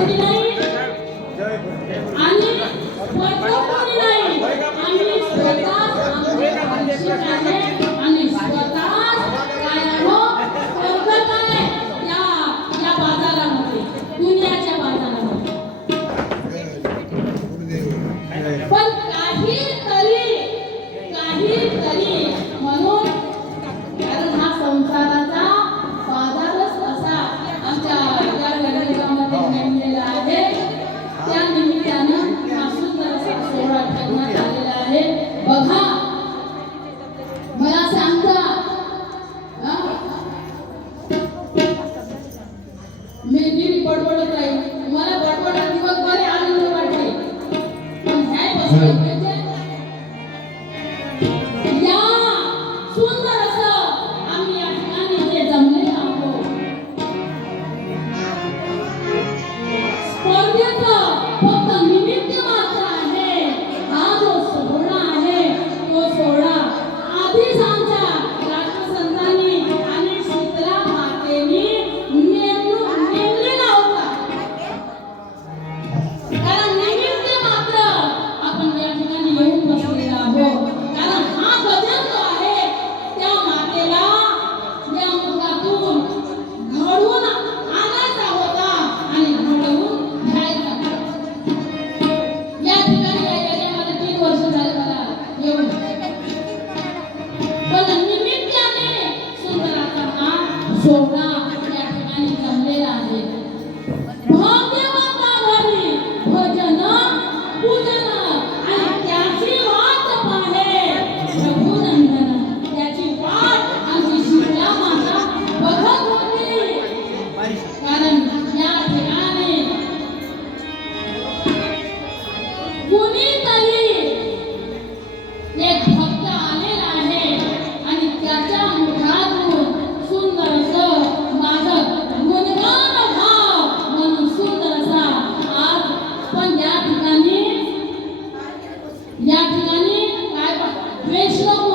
Anne, what's up? पण Krishna.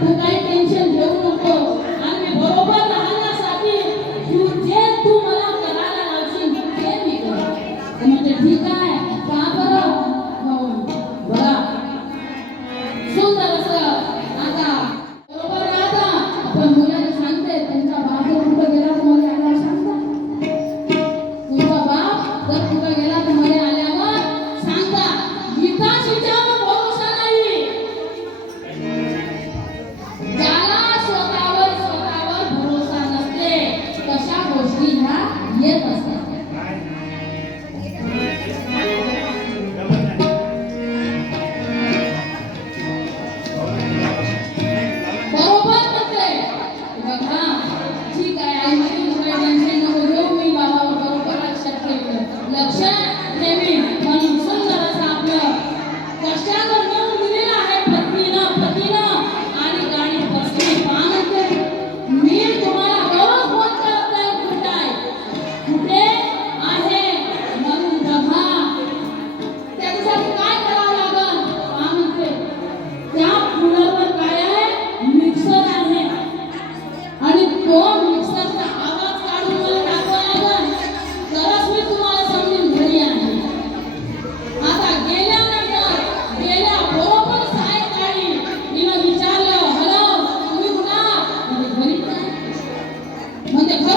Bye.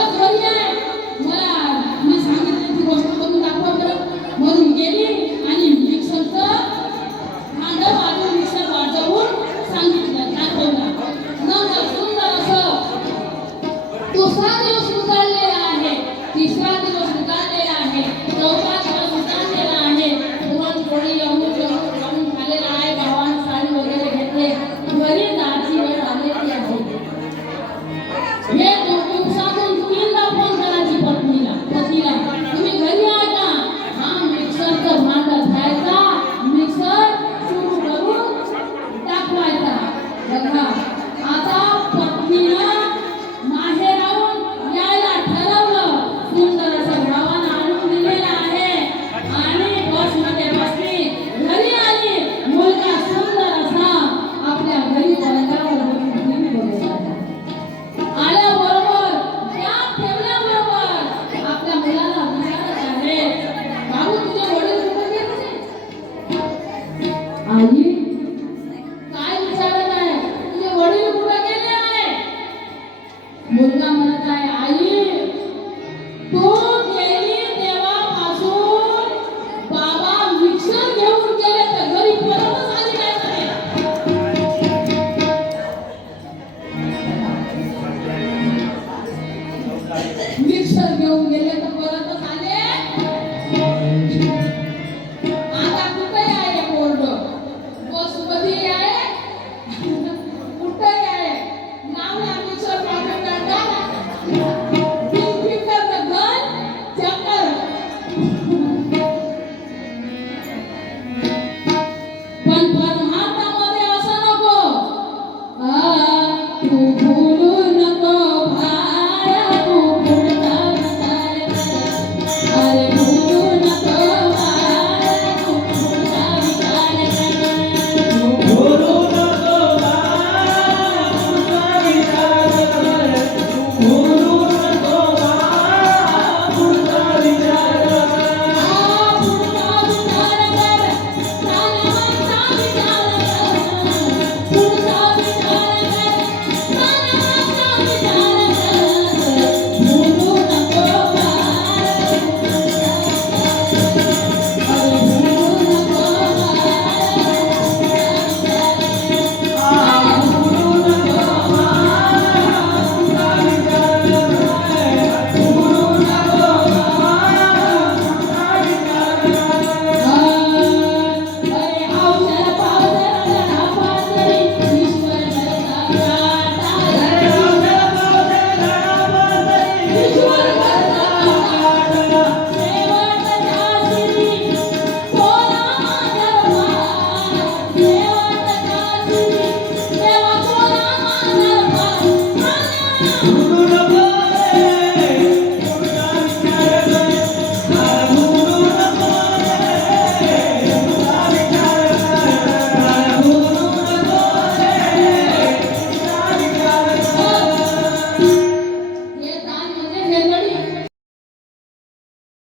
ধরিয়া